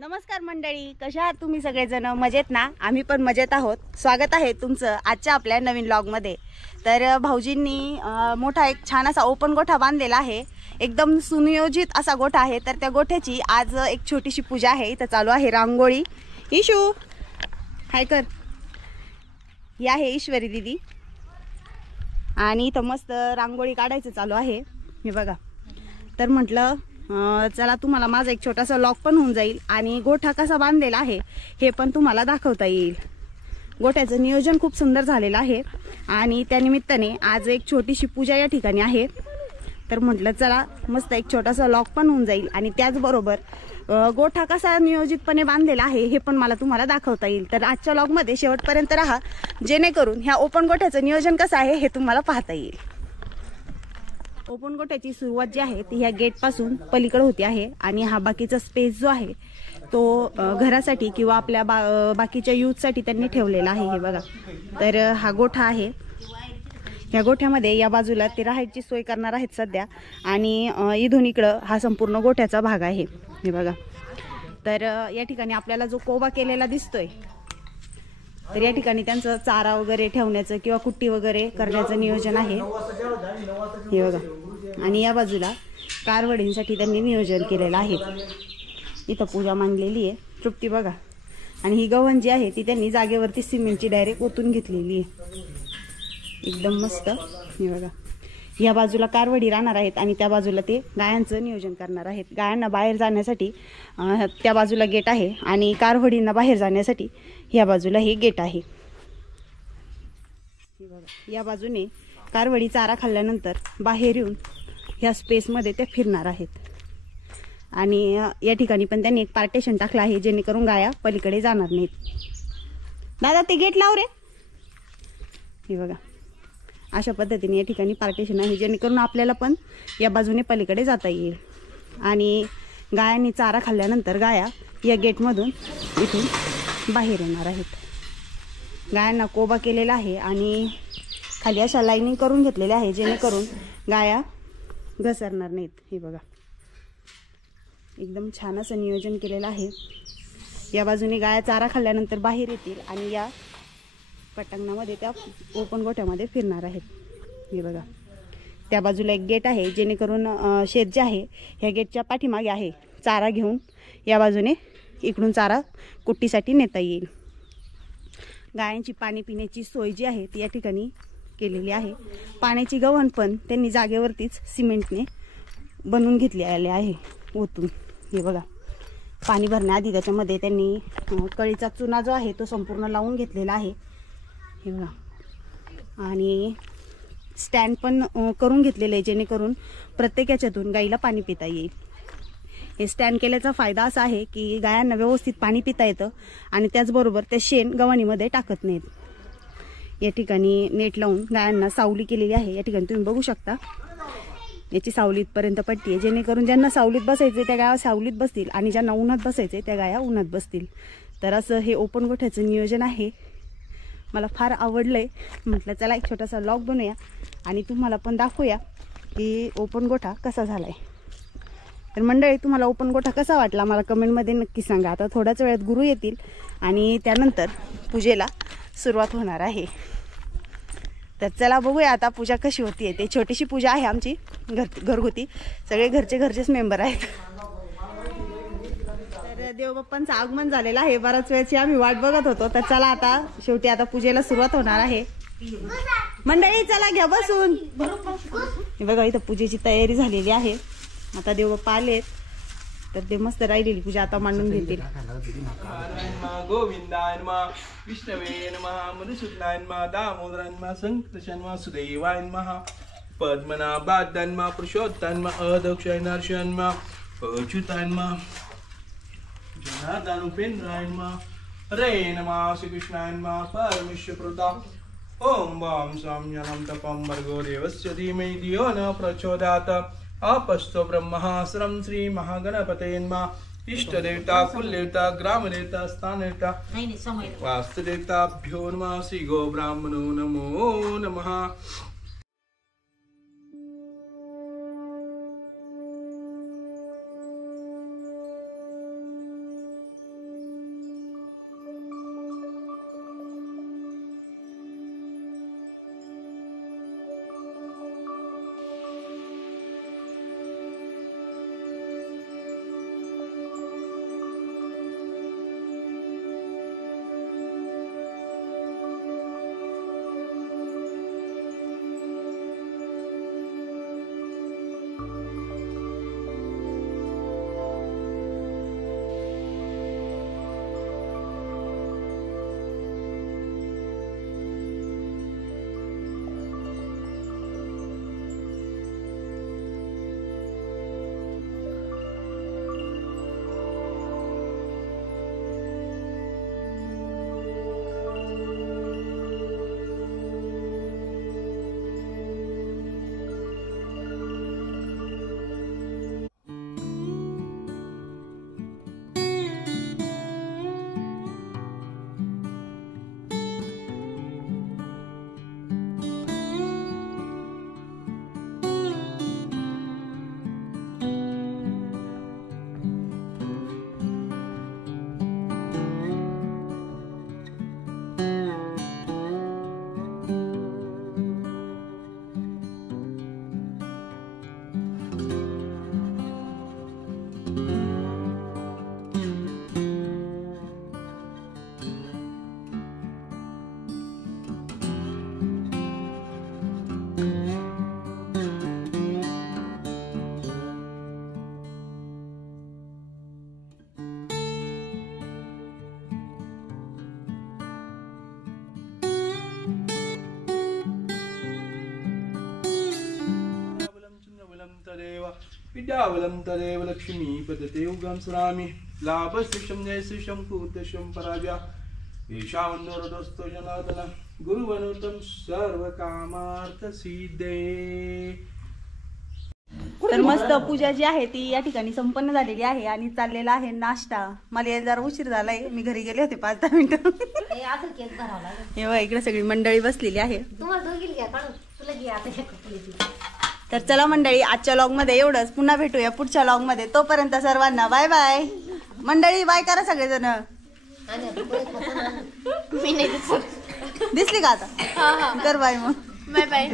नमस्कार मंडळी, कशा आहात तुम्ही सगळेजण? मजेत ना? आम्ही पण मजेत आहोत. स्वागत आहे तुमचं आजच्या आपल्या नवीन व्लॉगमध्ये. तर भाऊजींनी मोठा एक छान असा ओपन गोठा बांधलेला आहे. एकदम सुनियोजित असा गोठा आहे. तर त्या गोठ्याची आज एक छोटीशी पूजा आहे. इथं चालू आहे रांगोळी. इशू हाय कर. ही आहे ईश्वरी दीदी आणि इथं मस्त रांगोळी काढायचं चालू आहे. हे बघा. तर म्हटलं चला तुम्हाला माझा एक छोटासा व्लॉग पण होऊन जाईल आणि गोठा कसा बांधलेला आहे हे पण तुम्हाला दाखवता येईल. गोठ्याचं नियोजन खूप सुंदर झालेलं आहे आणि त्यानिमित्ताने आज एक छोटीशी पूजा या ठिकाणी आहे. तर म्हटलं चला मस्त एक छोटासा व्लॉग पण होऊन जाईल आणि त्याचबरोबर गोठा कसा नियोजितपणे बांधलेला आहे हे पण मला तुम्हाला दाखवता येईल. तर आजच्या व्लॉगमध्ये शेवटपर्यंत राहा, जेणेकरून ह्या ओपन गोठ्याचं नियोजन कसं आहे हे तुम्हाला पाहता येईल. ओपन गोठ्याची सुरुवात जी आहे ती ह्या गेट पासून पलीकडे होती आहे आणि हा बाकीचा स्पेस जो आहे तो घरासाठी किंवा आपल्या बाकीच्या यूथसाठी त्यांनी ठेवलेला आहे. हे बघा. तर हा गोठा आहे. ह्या गोठ्यामध्ये या बाजूला ते राहायची सोय करणार आहेत सध्या आणि इथून इकडं हा संपूर्ण गोठ्याचा भाग आहे. हे बघा. तर या ठिकाणी आपल्याला जो कोबा केलेला दिसतोय तर या ठिकाणी त्यांचं चारा वगैरे ठेवण्याचं किंवा कुट्टी वगैरे करण्याचं नियोजन आहे. हे बघा. आणि या बाजूला कारवडींसाठी त्यांनी नियोजन केलेलं आहे. इथं पूजा मांडलेली आहे. तृप्ती बघा. आणि ही गव्हाण जी आहे ती त्यांनी जागेवरती सिमेंटची डायरेक्ट ओतून घेतलेली आहे. एकदम मस्त. हे बघा. या बाजूला कारवडी राहणार आहेत आणि त्या बाजूला ते गायांचं नियोजन करणार आहेत. गायांना बाहेर जाण्यासाठी त्या बाजूला गेट आहे आणि कारवडींना बाहेर जाण्यासाठी या बाजूला हे गेट आहे. या बाजूने कारवडी चारा खाल्ल्यानंतर बाहेर येऊन ह्या स्पेसमध्ये ते फिरणार आहेत. आणि या ठिकाणी पण त्यांनी एक पार्टेशन टाकलं आहे जेणेकरून गाया पलीकडे जाणार नाहीत. दादा ते गेट लाव रे. हे बघा. अशा पद्धतीने या ठिकाणी पार्टेशन आहे जेणेकरून आपल्याला पण या बाजूने पलीकडे जाता येईल. आणि गायांनी चारा खाल्ल्यानंतर गाया या गेटमधून इथून बाहेर येणार आहेत. गायांना कोबा केलेला आहे आणि खाली अशा लाईनिंग करून घेतलेल्या आहे जेणेकरून गाया घसरणार नाहीत. हे बघा. एकदम छान असं नियोजन केलेलं आहे. या बाजूने गाया चारा खाल्ल्यानंतर बाहेर येतील आणि या पटांगणामध्ये त्या ओपन गोठ्यामध्ये फिरणार आहेत. हे बघा. त्या बाजूला एक गेट आहे जेणेकरून शेत जे आहे ह्या गेटच्या पाठीमागे आहे. चारा घेऊन या बाजूने इकडून चारा कुट्टीसाठी नेता येईल. गायांची पाणी पिण्याची सोय जी आहे ती या ठिकाणी केलेली आहे. पाण्याची गव्हाण पण त्यांनी जागेवरतीच सिमेंटने बनवून घेतलेले आहे ओतून. हे बघा. पाणी भरण्याआधी त्याच्यामध्ये त्यांनी कळीचा चुना जो आहे तो संपूर्ण लावून घेतलेला आहे. हे बघा. आणि स्टँड पण करून घेतलेलं आहे जेणेकरून प्रत्येक याच्यातून गाईला पाणी पिता येईल. हे स्टँड केल्याचा फायदा असा आहे की गायांना व्यवस्थित पाणी पिता येतं आणि त्याचबरोबर ते शेण गव्हाणीमध्ये टाकत नाहीत. या ठिकाणी नेट लावून गायांना सावली केलेली आहे. या ठिकाणी तुम्ही बघू शकता याची सावली इथपर्यंत पट्टी आहे जेणेकरून ज्यांना सावलीत बसायचे त्या गाया सावलीत बसतील आणि ज्यांना उन्हात बसायचे त्या गाया उन्हात बसतील. तर असं हे ओपन गोठ्याचं नियोजन आहे. मला फार आवडलंय. म्हटलं चला एक छोटासा व्लॉग बनवूया आणि तुम्हाला पण दाखवूया की ओपन गोठा कसा झालाय. तर मंडळी तुम्हाला ओपन गोठा कसा वाटला मला कमेंटमध्ये नक्की सांगा. आता थोड्याच वेळात गुरु येतील आणि त्यानंतर पूजेला सुरुवात होणार आहे. तर चला बघूया आता पूजा कशी होतीये. ते छोटीशी पूजा आहे आमची घरगुती. सगळे घरचेच मेंबर आहेत. तर देवबाप्पांचं आगमन झालेलं आहे. बराच वेळची आम्ही वाट बघत होतो. तर चला आता शेवटी आता पूजेला सुरुवात होणार आहे. मंडळी चला घ्या बसून. हे बघा इथं पूजेची तयारी झालेली आहे. आता देवबाप्पा आलेत तर ते मस्त राहिलेली पूजा आता मांडून घेतील. गोविंदाय नमः, विष्णवे नमः, मधुसूदनाय नमः, दामोदराय नमः, संकर्षणाय नमः, सुदेवाय नमः, पद्मनाभाय नमः, पुरुषोत्तमाय नमः, अदक्षाय नरसिंहाय नमः, अच्युताय नमः, जनार्दन उपेंद्राय नमः, हरे नमः, श्रीकृष्णाय नमः, परमेश्वरप्रदा ओम वाम साम्यनं तपं भर्गो देवस्य धीमहि धियो न प्रचोदयात् आपस्तो ब्रह्मास्त्रम श्री महागणपते नमः. इष्टदेवता कुलदेवता ग्रामदेवता स्थानदेवता वास्तुदेवताभ्यो नमः. श्री गो ब्राह्मणो नमो नमः. विद्यावलं तदेव लक्ष्मी पदते उगम स्मरामि लाभस्यशं जयस्यशं कुतशं पराजा एषा वन्दोरदोस्तो जनार्दन गुरुवनुतं सर्वकामार्थ सिद्धे. तर मस्त पूजा जी आहे ती या ठिकाणी संपन्न झालेली आहे आणि चाललेला आहे नाश्ता. मला यायला जरा उशीर झालाय, मी घरी गेले होते 5-10 मिनिटं. हे बघा इकडे सगळी मंडळी बसलेली आहे. तर चला मंडळी, आजच्या लॉग मध्ये एवढंच. पुन्हा भेटूया पुढच्या लॉग मध्ये. तोपर्यंत सर्वांना बाय बाय. मंडळी बाय करा सगळेजण. दिसली का आता? कर बाय मग. Bye bye.